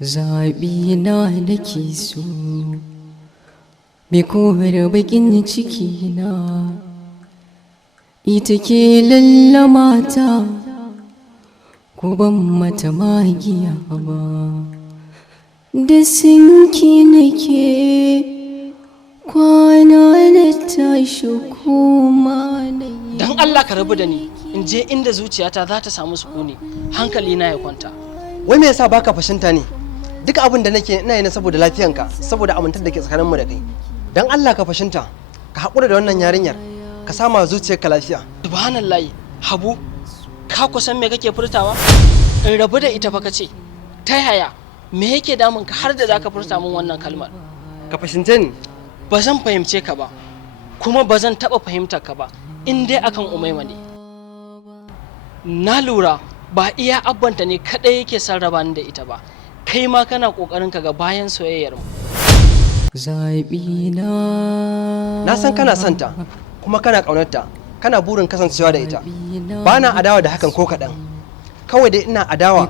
ZABINA nake so, me kore bakin ciki na, ita ke lallamata, ko ban mata magiya ba, da sinki nake kwana da tashi kuma na yi. Dan Allah ka rabu da ni, in je inda zuciyata za ta samu sukuni, hankali na ya kwanta. Wai me yasa baka fashinta ne? Duk abin da nake ina yi na saboda lafiyanka, saboda amintar da ke tsakaninmu da kai. Dan Allah ka fashinta, ka haƙura da wannan yarinyar, ka sama zuciyarka lafiya. Subhanallahi, Habu, ka kusan me kake furtawa? In rabu da ita fa kace. Ta yaya? Me yake damun ka har da zaka furta min wannan kalmar? Ka fashince ni? Ba zan fahimce ka ba, kuma ba zan taɓa fahimtar ka ba, in dai akan Umaima ne. Na lura ba iya abbanta ne kaɗai yake sarraba ni da ita ba, kai ma kana ƙoƙarin ka ga bayan soyayyar mu. ZABINA. Na san kana santa, kuma kana ƙaunarta, kana burin kasancewa da ita. Ba na adawa da hakan ko kaɗan. Kawai dai ina adawa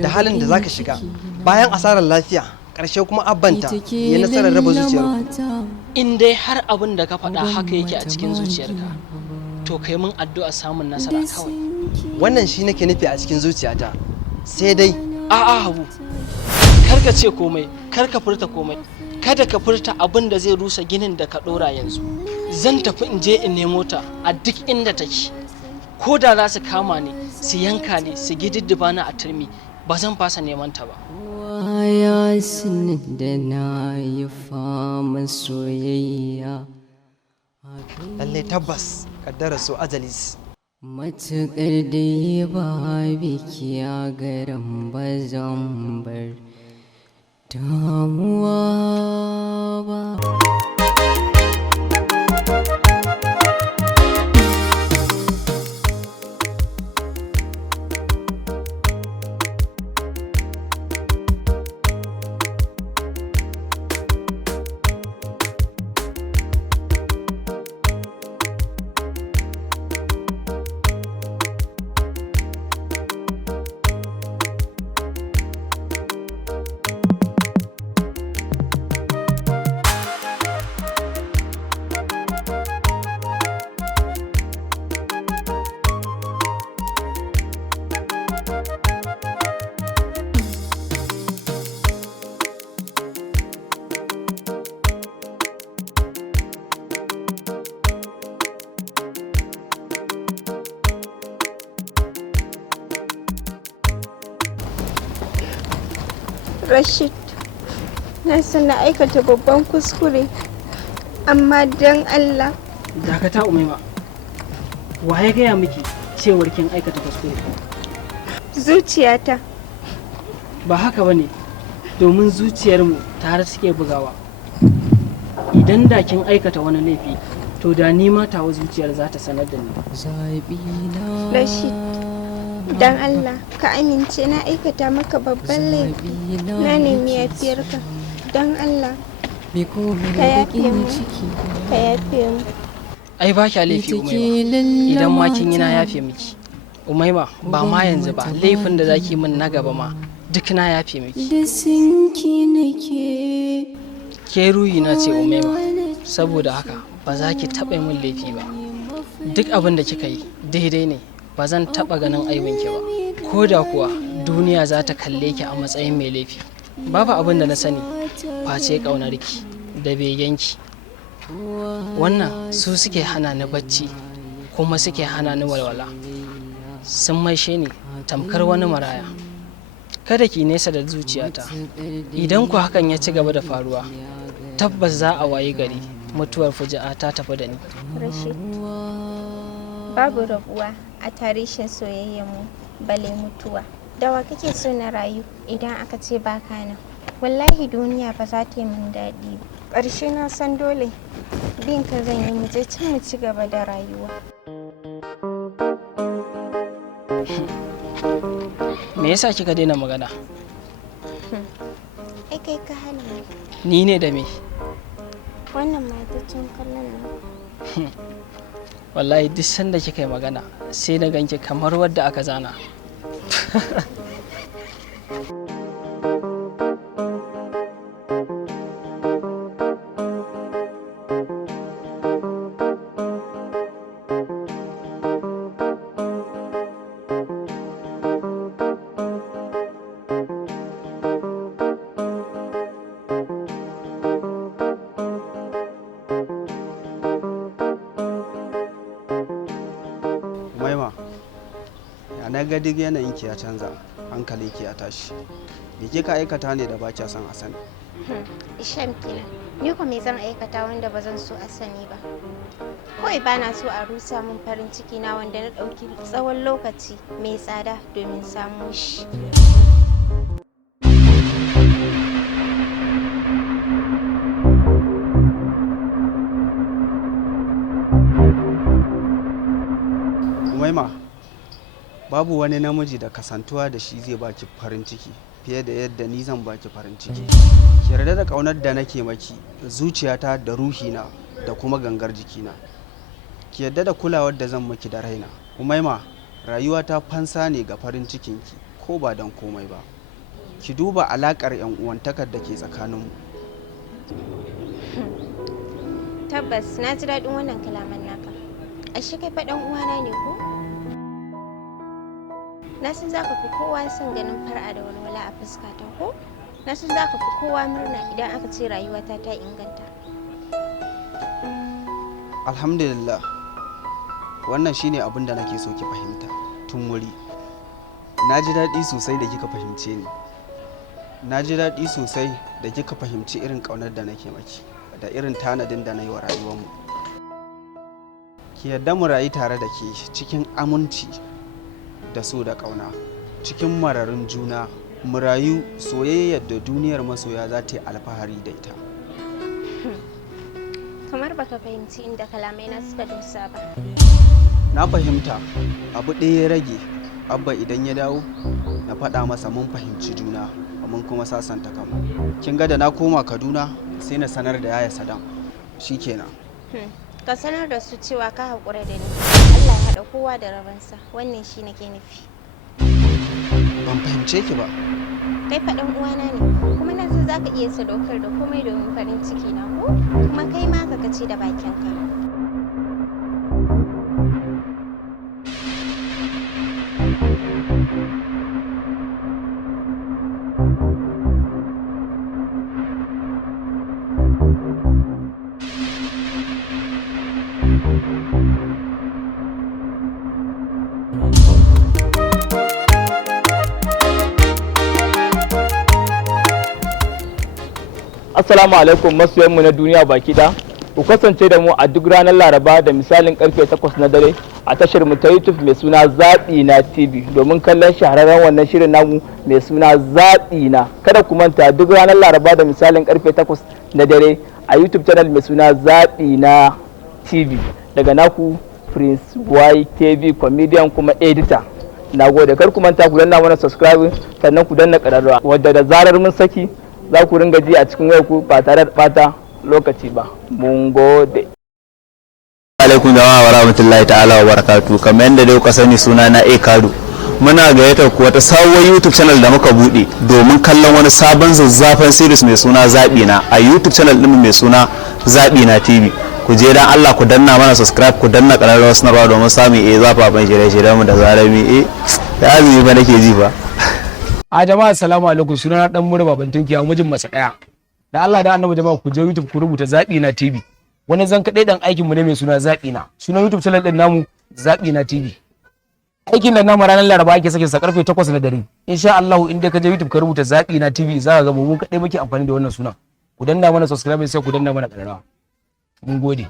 da halin da zaka shiga bayan asarar lafiya, ƙarshe kuma abbanta ya nasarar raba zuciyarku. In dai har abin da ka faɗa haka yake a cikin zuciyarka, to kai mun addu'a samun nasara kawai. Wannan shi nake nufi a cikin zuciyata. Sai dai a'a Habu, kar ka ce komai, kar ka furta komai, kada ka furta abin da zai rusa ginin da ka ɗora yanzu. Zan tafi in je in nemo ta a duk inda take, ko da za su kama ni su yanka ni su gididdiba ni a turmi, ba zan fasa neman ta ba. Waya sun da na yi fama soyayya, lalle tabbas kaddara su ajalis. matuƙar da ya ba biki a garin ba zan bar damuwa ba. Rashid, na san na aikata babban kuskure, amma don Allah. Dakata Umaima, wa ya gaya miki cewar kin aikata kuskure? Zuciyata. Ba haka ba ne, domin zuciyarmu tare suke bugawa. Idan da kin aikata wani laifi, to da ni ma tawa zuciyar za ta sanar da ni. Rashid, don Allah ka amince na aikata maka babban laifi, na nemi yafiyarka, don Allah ka yafe mu, ka yafe mu. Ai ba kya laifi Umaima, idan ma kin yi na yafe miki. Umaima, ba ma yanzu ba, laifin da zaki min na gaba ma duk na yafe miki. Ke ruhi na ce Umaima, saboda haka ba za ki taɓa min laifi ba. Duk abin da kika yi daidai ne, ba zan taɓa ganin aibinki ba. Ko da kuwa duniya za ta kalle ki a matsayin mai laifi, babu abin da na sani face ƙaunarki da begenki. Wannan su suke hana ni bacci, kuma suke hana ni walwala. Sun maishe ni tamkar wani maraya. Kada ki nesa da zuciyata, idan ku hakan ya ci gaba da faruwa, tabbas za a wayi gari mutuwar fuji'a ta tafi da ni. Rashid, babu rabuwa a tarihin soyayyarmu, bale mutuwa. Da wa kake so na rayu idan aka ce baka nan? wallahi duniya ba za ta yi min daɗi ba. Ƙarshe na san dole bin ka zan yi mu je can mu ci gaba da rayuwa. Me yasa kika daina magana? Ai kai ka hana Ni ne da me? wannan matacin kallon nan. Wallahi duk sanda kika yi magana sai na ganki kamar wadda aka zana. na ga duk yanayin ki ya canza, hankali ki ya tashi. Me kika aikata ne da ba kya son a sani? Isham kenan. Ni ko me zan aikata wanda ba zan so a sani ba. Kawai ba na so a rusa min farin ciki na wanda na ɗauki tsawon lokaci mai tsada domin samu shi. Umaima, babu wani namiji da kasantuwa da shi zai baki farin ciki fiye da yadda ni zan baki farin ciki. Ki yarda da ƙaunar da nake maki, zuciyata da ruhina da kuma gangar jikina. Ki yarda da kulawar da zan maki da raina. Umaima, rayuwata fansa ne ga farin cikinki ko ba don komai ba. Ki duba alaƙar 'yan uwantakar da ke tsakaninmu. Tabbas na ji daɗin wannan kalaman naka. Ashe kai faɗan uwana ne ko? Na san za ka fi kowa son ganin far'a da walwala a fuskata ko? Na san za ka fi kowa murna idan aka ce rayuwata ta inganta. Alhamdulillah, wannan shine abin da nake so ki fahimta tun wuri. Na ji daɗi sosai da kika fahimce ni. Na ji daɗi sosai da kika fahimci irin ƙaunar da nake maki da irin tanadin da na yi wa rayuwarmu. Ki yarda mu rayu tare da ke cikin aminci da so da ƙauna, cikin mararin juna, mu rayu soyayyar da duniyar masoya za ta yi alfahari da ita. Kamar baka fahimci inda kalamai na suka dosa ba. Na fahimta, abu ɗaya ya rage. Abba idan ya dawo na faɗa masa mun fahimci juna, mun kuma sasanta kanmu. Kin ga da na koma Kaduna sai na sanar da yaya Sadam. Shikenan. Ka sanar da su cewa ka haƙura da ni. Allah ya haɗa kowa da rabansa. Wannan shi nake nufi. Ban fahimce ki ba. Kai faɗan uwana ne, kuma na san za ka iya sadaukar da komai domin farin ciki na ko? Kuma kai ma ka kace da bakinka. Assalamu alaikum masoyanmu na duniya baki da. Ku kasance da mu a duk ranar Laraba da misalin karfe 8 na dare a tashar mu ta YouTube mai suna ZABINA TV domin kallon shahararren wannan shirin namu mai suna ZABINA. Kada ku manta duk ranar Laraba da misalin karfe 8 na dare a YouTube channel mai suna ZABINA TV. Daga naku Prince YTV comedian kuma editor. Nagode, kar ku manta ku danna mana subscribe sannan ku danna ƙararrawa wadda da zarar mun saki za ku ringa ji a cikin wayarku ba tare da bata lokaci ba. Mun gode. Alaikum jama'a wa rahmatullahi ta'ala wa barakatuh. Kamar yadda dai kuka sani suna na Kadu. Muna gayyatar ku wata sabuwar YouTube channel da muka bude domin kallon wani sabon zazzafan series mai suna ZABINA a YouTube channel din mai suna ZABINA TV. Ku je dan Allah ku danna mana subscribe, ku danna ƙararrawar sanarwa domin samun zafafan shirye-shiryen mu da zarami ya azumi ba nake ji ba. A jama'a assalamu alaikum, sunana dan mura baban tunki a mijin masa daya. Da Allah da Annabi jama'a ku je YouTube ku rubuta ZABINA TV. Wani zan kadai dan aikin mu ne mai suna ZABINA. Sunan YouTube channel din namu ZABINA TV. Aikin nan namu ranar Laraba ake sake sa karfe 8 na dare. Insha Allah in dai ka je YouTube ka rubuta ZABINA TV za ka ga mu kadai muke amfani da wannan sunan. Ku danna mana subscribe sai ku danna mana karara. Mun gode.